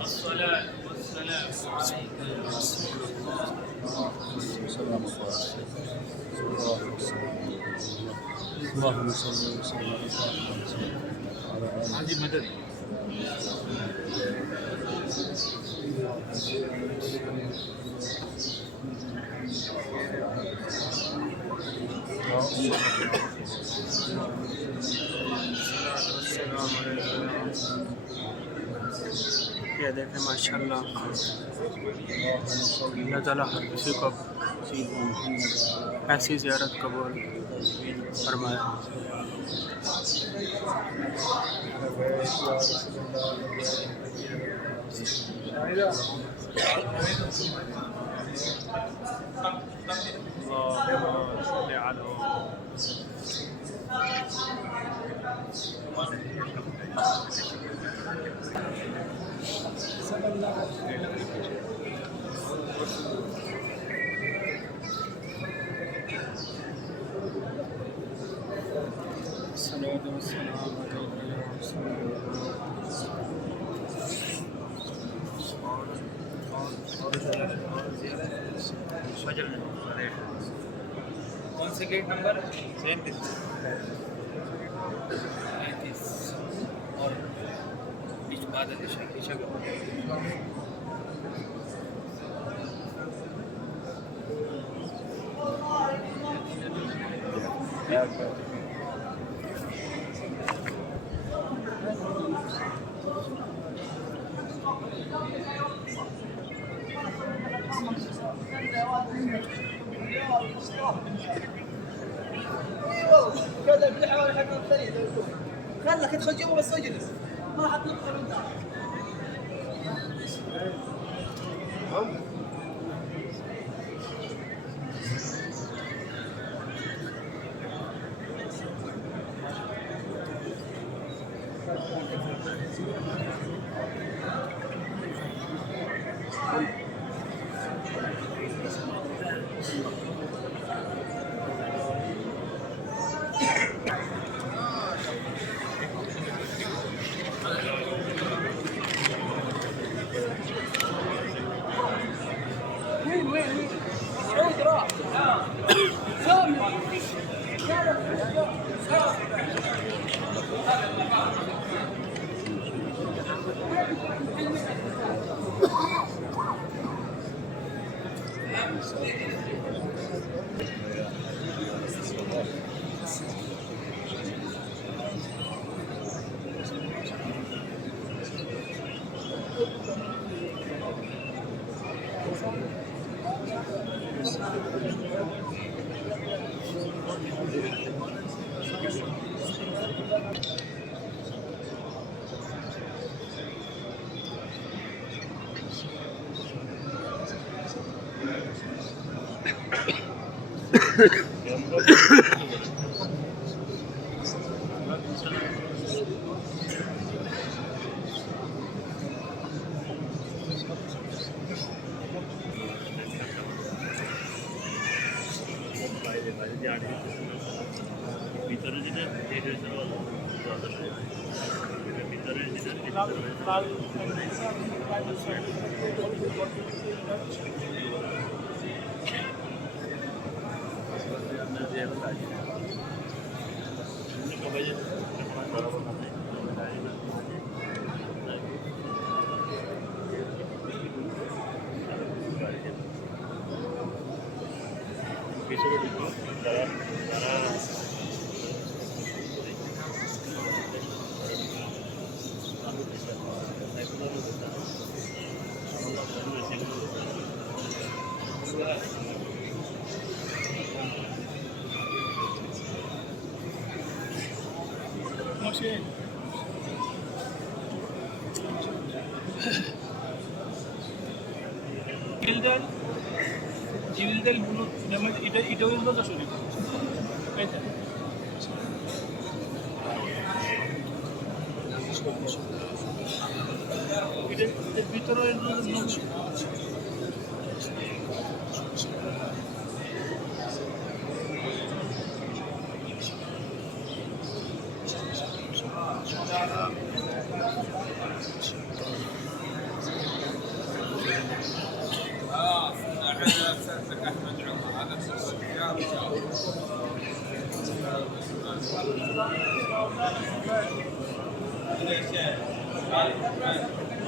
الصلاة والسلام عليك يا رسول اللهم صل وسلم على هذه مدد. ये देखें माशाल्लाह अल्लाह ताला हर किसी को ऐसी ज़ियारत कबूल फरमाए। الصلاة والسلام عليك يا رسول الله। कौन से गेट नंबर 37 और बीच बाद दिशा كذا بالحوالي حق الثاني خلك ادخل جوا بس اجلس ما حتدخل انت. وين سعود راح Gracias. জিলদাল বুলু এটা হইল তো শরীর এটা এটার ভিতরে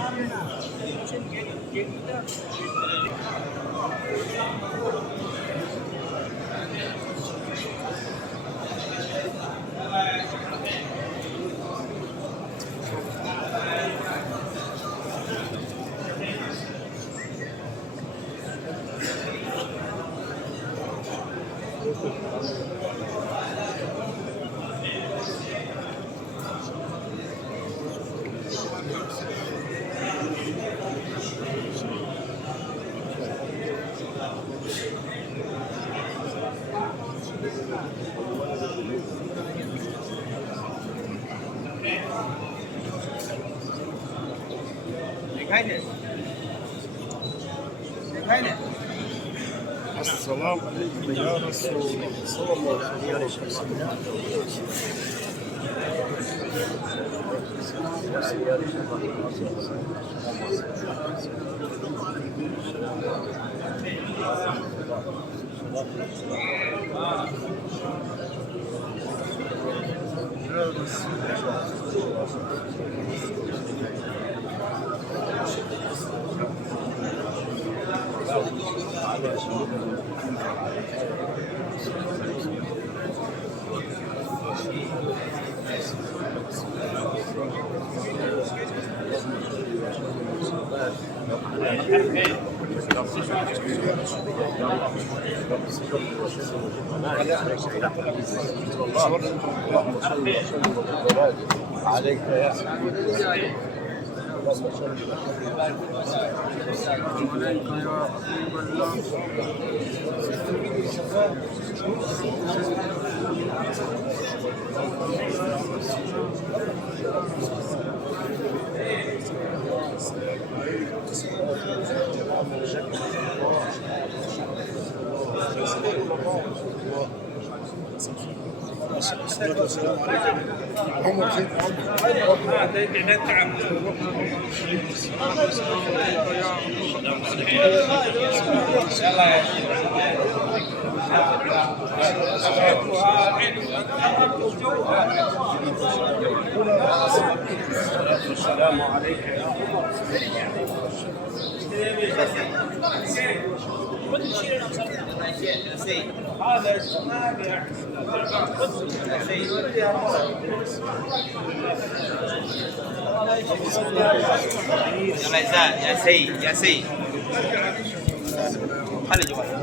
احمد عمر هذا السلام عليكم يا رسول الله صلى الله عليه وسلم. عليك يا الصلاة والسلام عليك عمر خير السلام عليك يا هذا السماء يا سيد يا سيد خلي جوالك